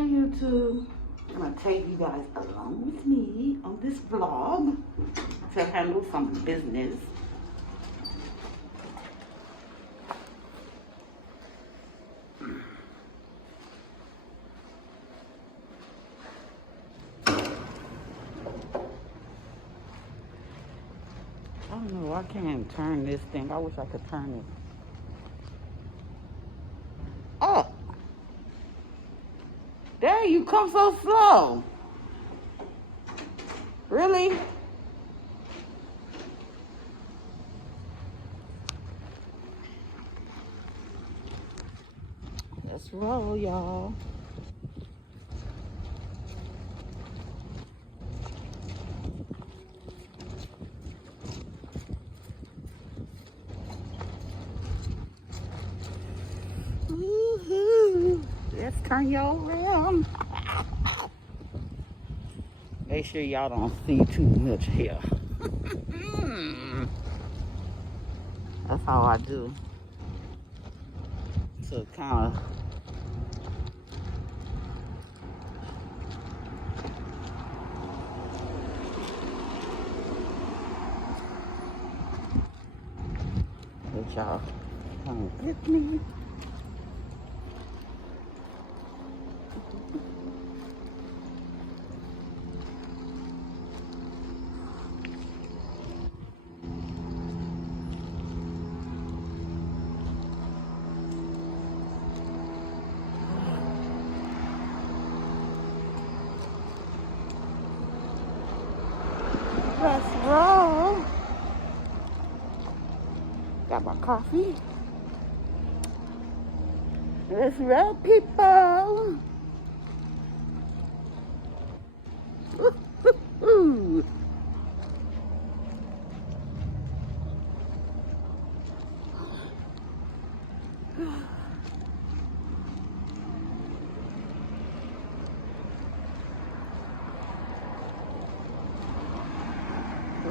Hey YouTube, I'm gonna take you guys along with me on this vlog to handle some business. I don't know, I can't turn this thing. I wish I could turn it. Oh, there you come so slow. Really? Let's roll, y'all. Woo-hoo. Let's turn y'all around. Make sure y'all don't see too much here. That's how I do. To kind of let y'all come with me. Let's roll. Got my coffee. Let's roll, people. Woo-hoo-hoo.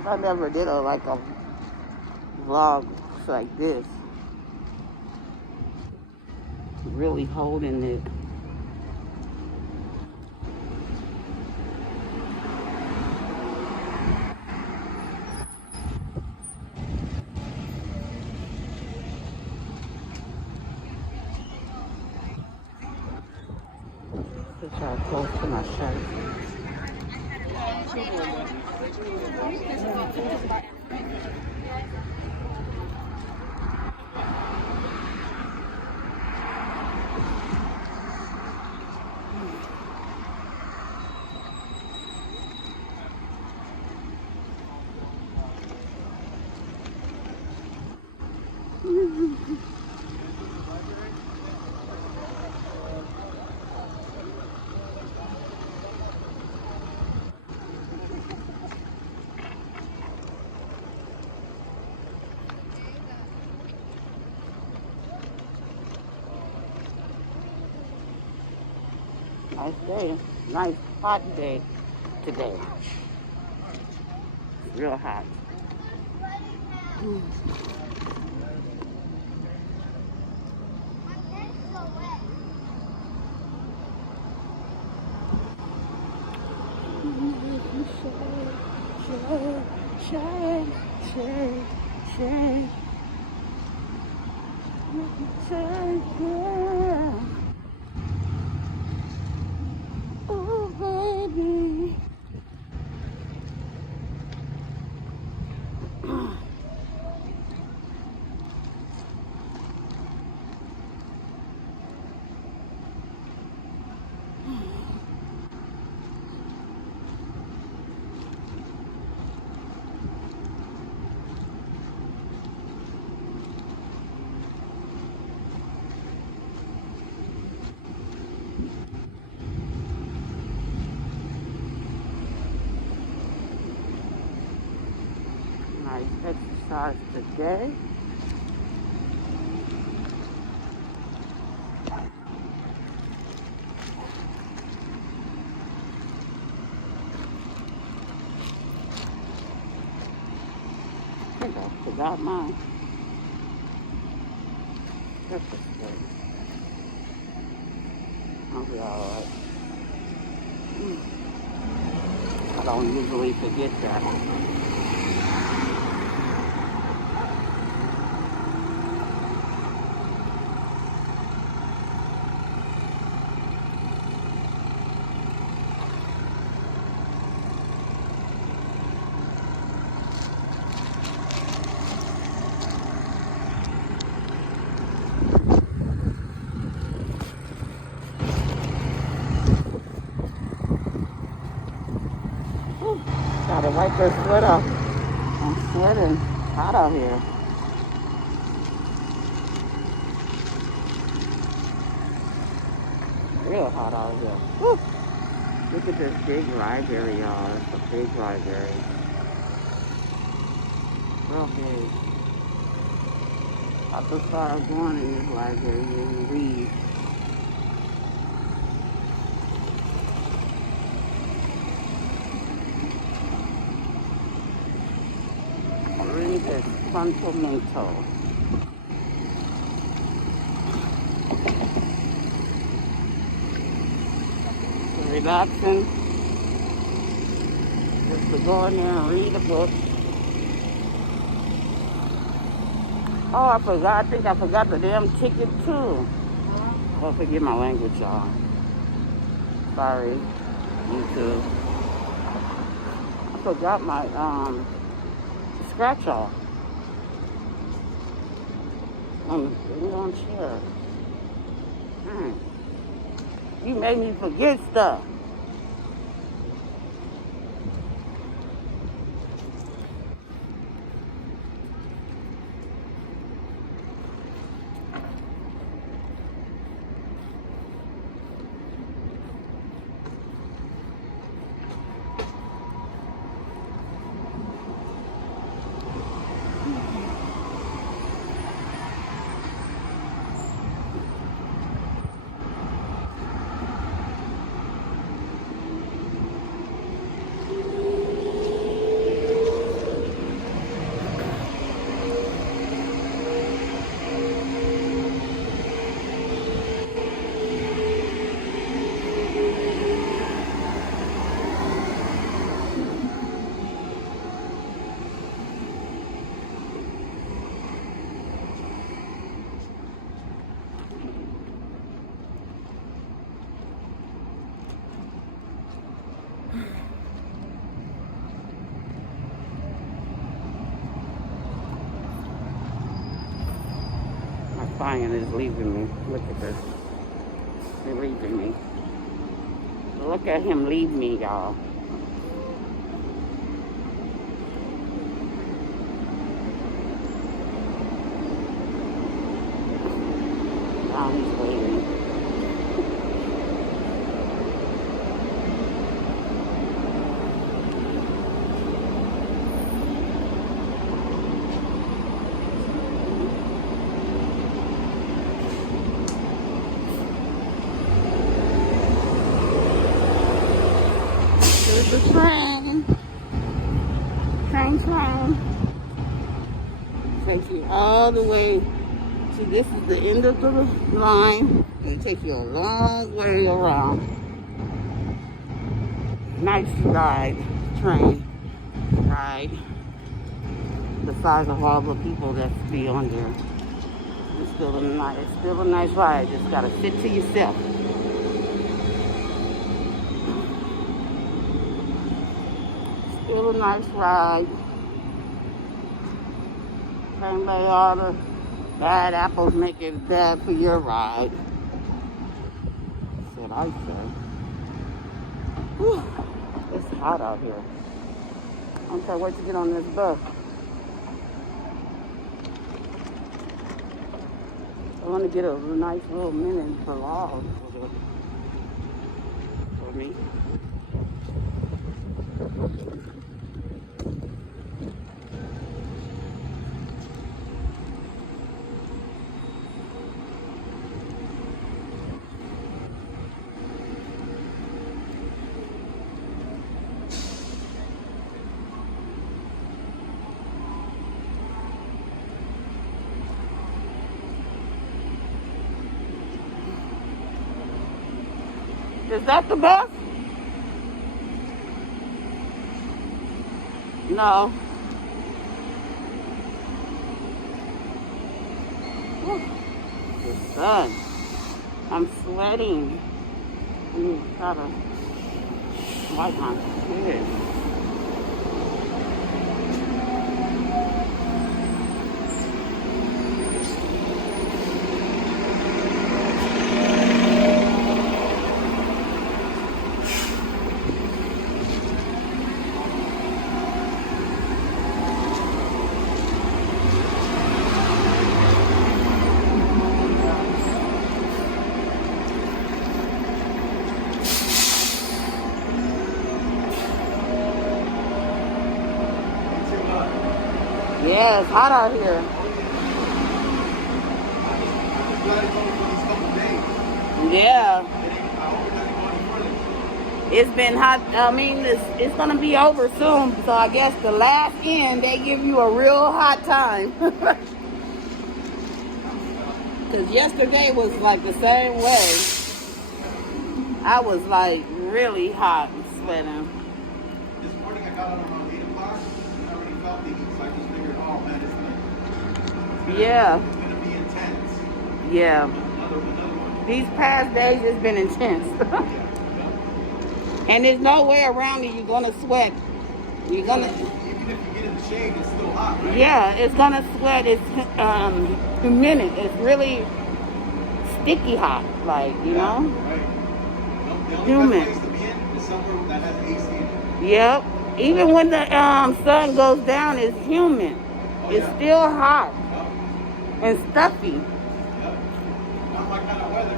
I never did a vlog like this. Really holding it. Put y'all close to my shirt. Nice day. Nice hot day today. Real hot. Shake, shake, shake, shake, yeah. Oh, baby. Nice exercise today. I think I forgot mine. That's okay. I'll be alright. I don't usually forget that. Whew. Gotta wipe this sweat off. I'm sweating. Hot out here. Real hot out here. Whew. Look at this big library, y'all. It's a big library. Real big. I have to start going in this library and read. Read this fundamental. Relaxing. Just to go in there and read a book. Oh, I forgot. I think I forgot the damn ticket too. Oh, forgive my language, y'all. Sorry, YouTube. I forgot my scratch off on the chair. You made me forget stuff. Client is leaving me. Look at this. They're leaving me. Look at him leave me, y'all. Now he's leaving. The train. Takes you all the way to this is the end of the line, and it takes you a long way around. Nice ride, train ride. The size of all the people that be on there. It's still a nice ride. Just gotta sit to yourself. Still a nice ride. Can't let all the bad apples make it bad for your ride. That's what I say. Whew. It's hot out here. I can't wait to get on this bus. I want to get a nice little minute vlog for me. Is that the bus? No. Whew. The sun. I'm sweating. Let me try to wipe my head. Yeah, it's hot out here. Yeah. It's been hot. I mean, it's going to be over soon. So I guess the last end, they give you a real hot time. Because yesterday was like the same way. I was like really hot and sweating. This morning I got out around 8 o'clock and I already felt the heat. So I just figured, oh man, it's Yeah. going to be intense. Yeah. Another one. These past days, it's been intense. And there's no way around it. You're going to sweat. You're going to... Even if you get in the shade, it's still hot, right? Yeah, it's going to sweat. It's humid. It's really sticky hot, like, you know? Right. The only Humid. best place to be in is somewhere that has AC in it. Yep. Even when the sun goes down, it's humid. It's still hot and stuffy. Yep. Not my kind of weather,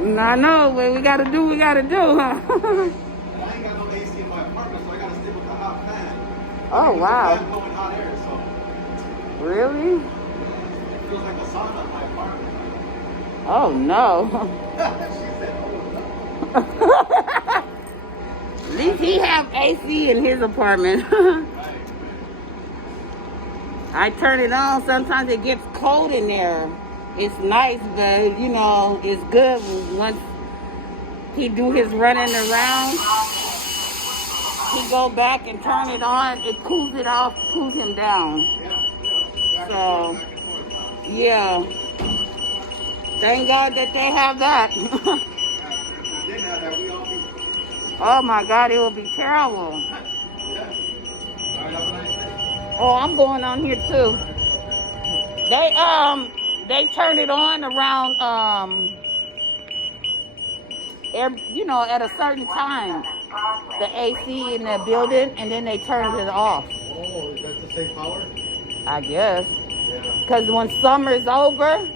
but I know, but we got to do what we got to do, huh? I ain't got no AC in my apartment, so I got to stick with the hot fan. Oh, wow. The fan blowing hot air, so Really? it feels like a sauna in my apartment. Oh, no. She said, oh, At least he have AC in his apartment. I turn it on. Sometimes it gets cold in there. It's nice, but you know, it's good once he do his running around. He go back and turn it on. It cools it off, cools him down. So, yeah. Thank God that they have that. Oh my God, it will be terrible. Oh, I'm going on here too. They turn it on around at a certain time, the AC in the building, and then they turn it off. Oh, is that the same power? I guess. Yeah. Because when summer's over,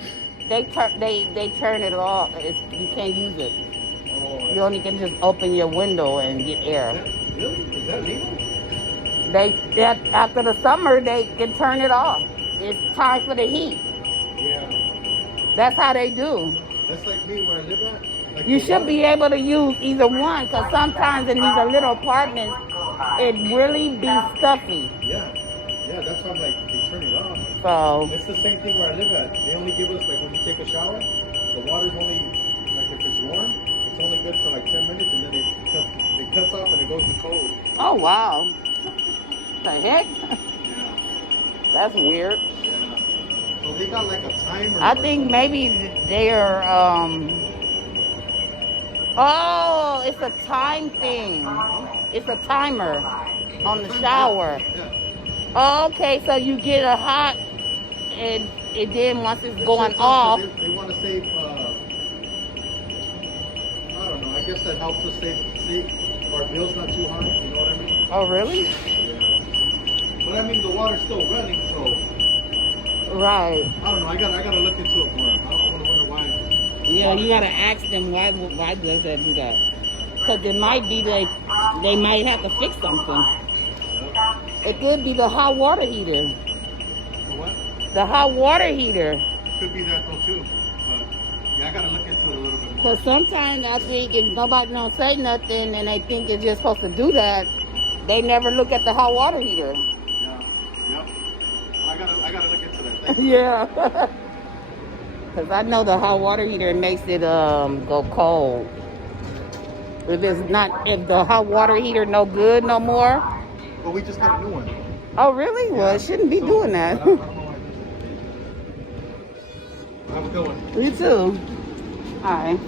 they turn it off. You can't use it. Oh, You only can just open your window and get air. really? Is that legal? After the summer, they can turn it off. It's time for the heat. Yeah. That's how they do. That's like me where I live at. Like You should be able to use either one, because sometimes in these little apartments, it really be stuffy. Yeah. Yeah, that's why I'm like, they turn it off. So, It's the same thing where I live at. They only give us, like, when you take a shower, the water's only, like, if it's warm, it's only good for like 10 minutes, and then it cuts off and it goes to cold. oh wow. The heck? Yeah. That's weird. Yeah. So they got like a timer. I think maybe they're, oh, it's a time thing. It's a timer on the shower. Yeah. Oh, okay, so you get a hot, and then once it's going off. They want to save, I don't know, I guess that helps us save our bills not too high, you know what I mean? Oh, really? Yeah. But I mean, the water's still running, so Right. I don't know. I gotta look into it more. I want to wonder why. Yeah, you gotta ask them why does that do that? Because it might be they might have to fix something. It could be the hot water heater. The what? The hot water heater. Could be that though too. But yeah, I gotta look into it a little bit more. Because sometimes I think if nobody don't say nothing and they think it's just supposed to do that, they never look at the hot water heater. Yeah. Yep. I gotta look into that. Thank you. Yeah. Because I know the hot water heater makes it go cold. If the hot water heater no good no more, But we just got a new one. Oh, really? Well, it shouldn't be doing that. I don't know why it does it. Have a good one. You too. All right.